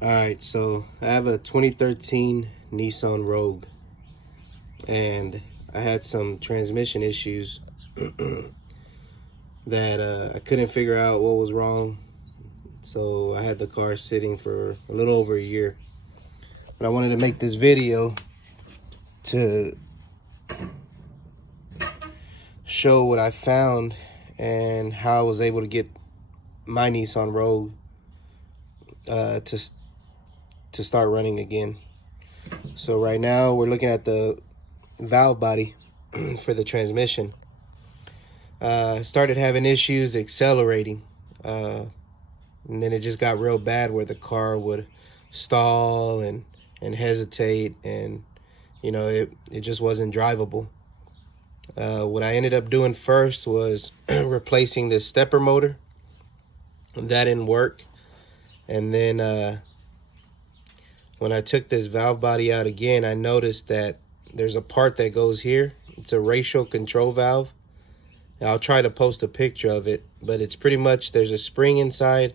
Alright, so I have a 2013 Nissan Rogue, and I had some transmission issues that I couldn't figure out what was wrong. So I had the car sitting for a little over a year. But I wanted to make this video to show what I found and how I was able to get my Nissan Rogue to start running again. So right now we're looking at the valve body for the transmission. Started having issues accelerating, and then it just got real bad where the car would stall and hesitate, and it just wasn't drivable. What I ended up doing first was replacing this stepper motor. That didn't work, and then when I took this valve body out again, I noticed that there's a part that goes here. It's a ratio control valve. And I'll try to post a picture of it, but it's pretty much, there's a spring inside,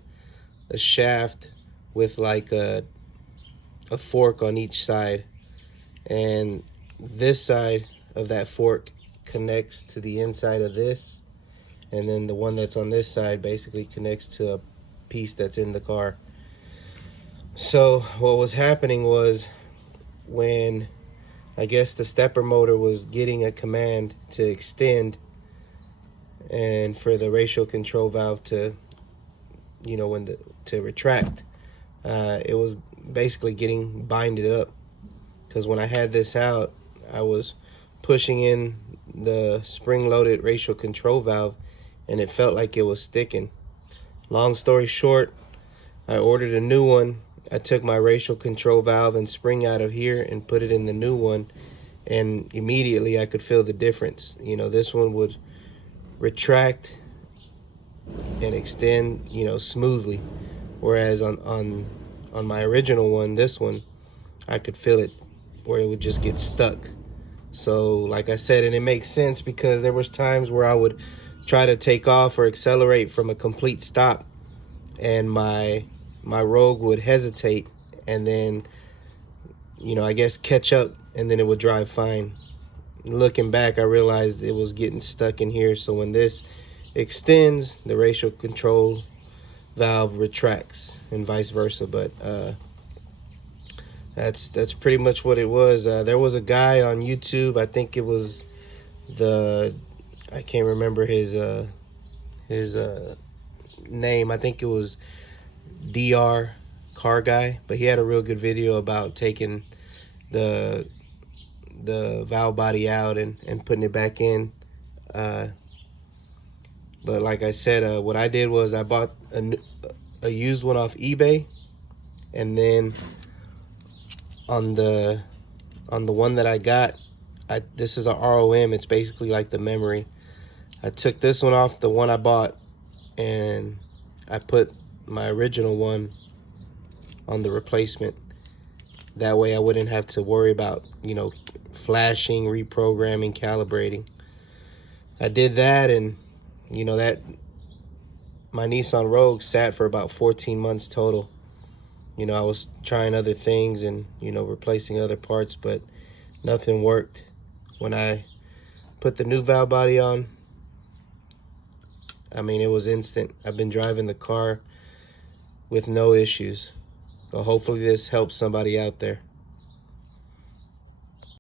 a shaft with like a fork on each side, and this side of that fork connects to the inside of this, and then the one that's on this side basically connects to a piece that's in the car. So what was happening was, when I guess the stepper motor was getting a command to extend and for the ratio control valve to to retract, it was basically getting binded up, because when I had this out, I was pushing in the spring-loaded ratio control valve and it felt like it was sticking. Long story short, I ordered a new one. I took my ratio control valve and spring out of here and put it in the new one, and immediately I could feel the difference. This one would retract and extend smoothly, whereas on my original one, this one, I could feel it where it would just get stuck. So like I said, and it makes sense, because there was times where I would try to take off or accelerate from a complete stop, and my Rogue would hesitate, and then I guess catch up, and then it would drive fine. Looking back, I realized it was getting stuck in here. So when this extends, the ratio control valve retracts, and vice versa. But that's pretty much what it was. There was a guy on YouTube, I think it was I can't remember his name. I think it was DR Car Guy, but he had a real good video about taking the valve body out and putting it back in. But like I said, what I did was I bought a used one off eBay, and then on the one that I got, this is a ROM. It's basically like the memory. I took this one off the one I bought, and I put my original one on the replacement. That way I wouldn't have to worry about flashing, reprogramming, calibrating. I did that, and that my Nissan Rogue sat for about 14 months total. I was trying other things and replacing other parts, but nothing worked. When I put the new valve body on, I mean, it was instant. I've been driving the car with no issues. So hopefully this helps somebody out there.